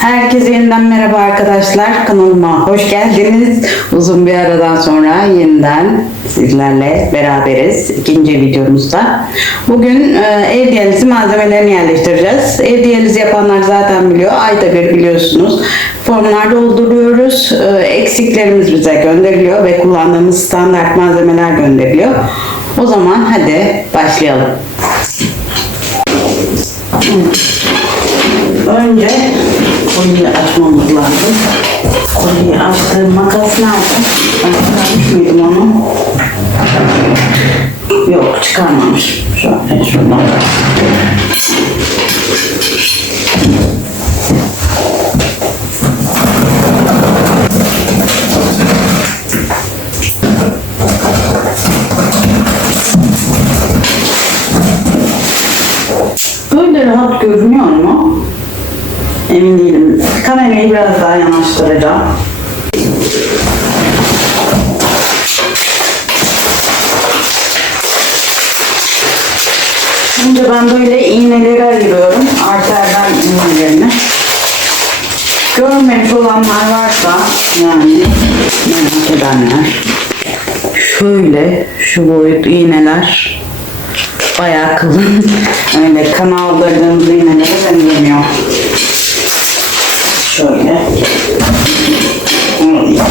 Herkese yeniden merhaba arkadaşlar. Kanalıma hoş geldiniz. Uzun bir aradan sonra yeniden sizlerle beraberiz. ikinci videomuzda. Bugün e, ev diyalizi malzemelerini yerleştireceğiz. Ev diyalizi yapanlar zaten biliyor. Ayda bir biliyorsunuz. Formlar dolduruyoruz. E, eksiklerimiz bize gönderiliyor ve kullandığımız standart malzemeler gönderiliyor. O zaman hadi başlayalım. Önce kolyeyi açmamız lazım. Kolyeyi açtığım makas nerede? Ben çıkarmış mıydım onu? Yok çıkarmamış. Şöyle şuradan. Böyle rahat görünüyor mu? Emin değilim. Kamerayı biraz daha yanaştıracağım. Şimdi ben böyle iğneleri ayırıyorum. Arterden iğnelerini. Görmemiş olanlar varsa yani merak edenler. Şöyle şu boyut iğneler bayağı kalın. Öyle kana aldırdığımız iğnelere benzemiyor. Şöyle.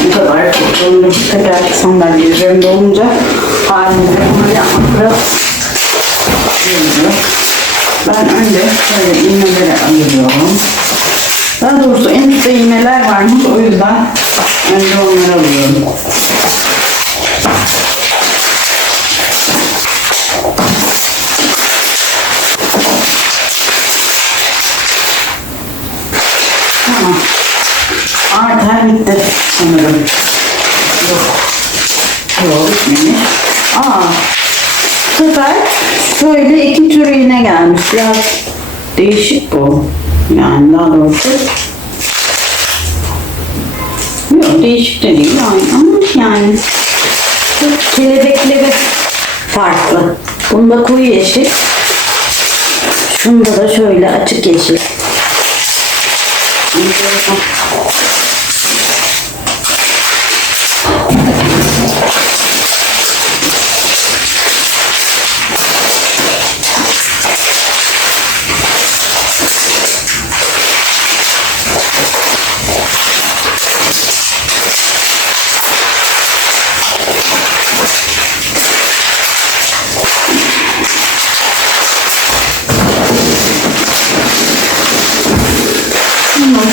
Ne kadar kurtulmuş tekerlekli sandalye üzerinde olunca halinde bunu yapmak biraz zor. Ben önce şöyle iğneleri ayırıyorum. Daha doğrusu en üstte iğneler varmış o yüzden önce onları alıyorum. Bitti sanırım. Yok. Yok bitmemiş. Aa. Bu sefer şöyle iki tür iğne gelmiş. Biraz değişik bu. Yani daha doğrusu. Yok değişik de değil aynı ama yani kelebekleri farklı. Bunda koyu yeşil. Şunda da şöyle açık yeşil.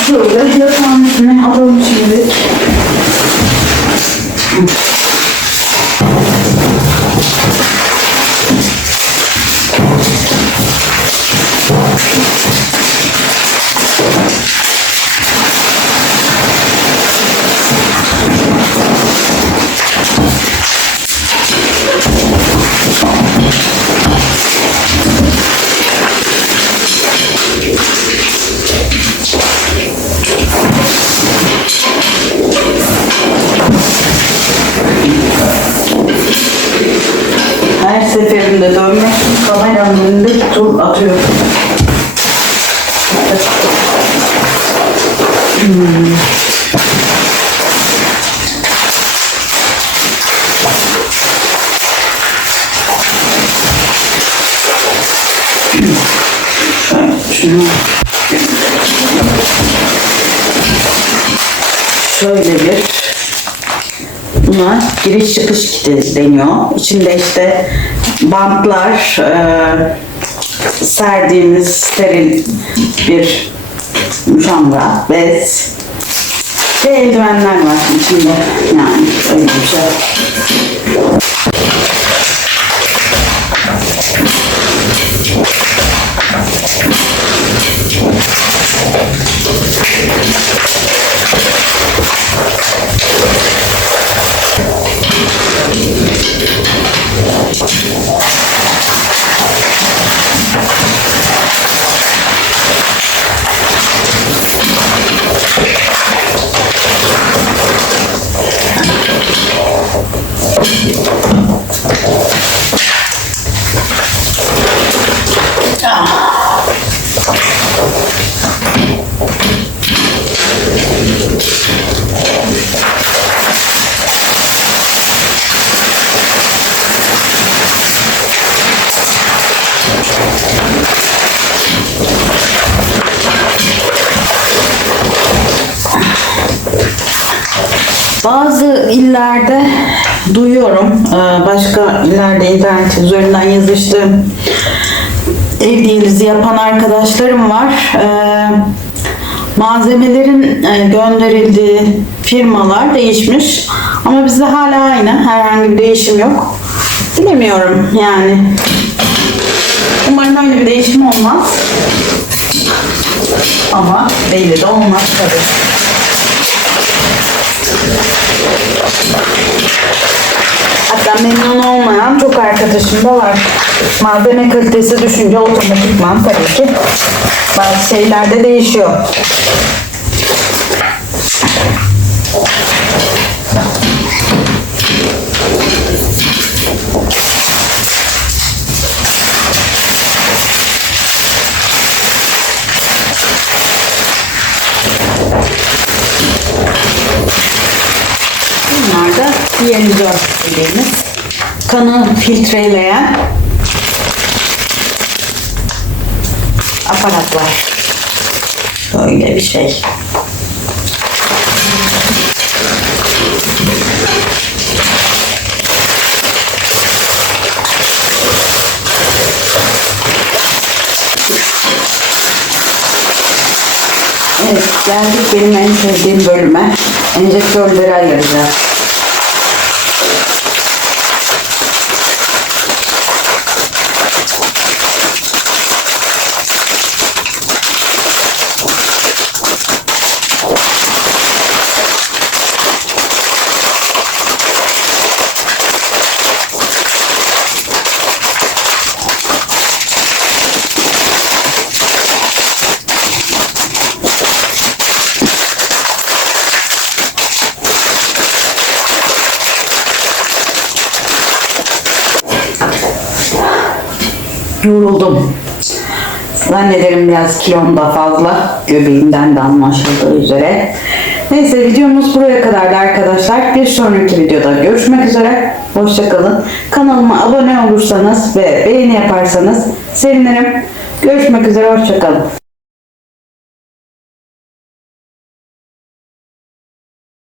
Şöyle yatağın üstüne alalım şimdi. Seferinde dönmek için kameranın önünde tur atıyor. Hmm. Şunu şöyle bir Buna giriş çıkış kiti deniyor. İçinde işte bantlar, e, serdiğimiz steril bir muşamba, bez ve eldivenler var içinde. Yani öyle bir şey. Bazı illerde duyuyorum, e, başka illerde internet üzerinden yazıştığım ev diyalizi yapan arkadaşlarım var. E, Malzemelerin e, gönderildiği firmalar değişmiş ama bizde hala aynı. Herhangi bir değişim yok. Bilemiyorum yani. Umarım öyle bir değişim olmaz. Ama belli de olmaz tabii. Hatta memnun olmayan çok arkadaşım da var. Malzeme kalitesi düşünce otomatikman tabii ki bazı şeyler de değişiyor. Diyalizör dediğimiz kanı filtreleyen aparatlar. Böyle bir şey. Evet, geldik benim en sevdiğim bölüme. Enjektörleri ayıracağız. Yoruldum. Zannederim biraz kilom da fazla. Göbeğimden de anlaşıldığı üzere. Neyse videomuz buraya kadardı arkadaşlar. Bir sonraki videoda görüşmek üzere. Hoşçakalın. Kanalıma abone olursanız ve beğeni yaparsanız sevinirim. Görüşmek üzere. Hoşçakalın.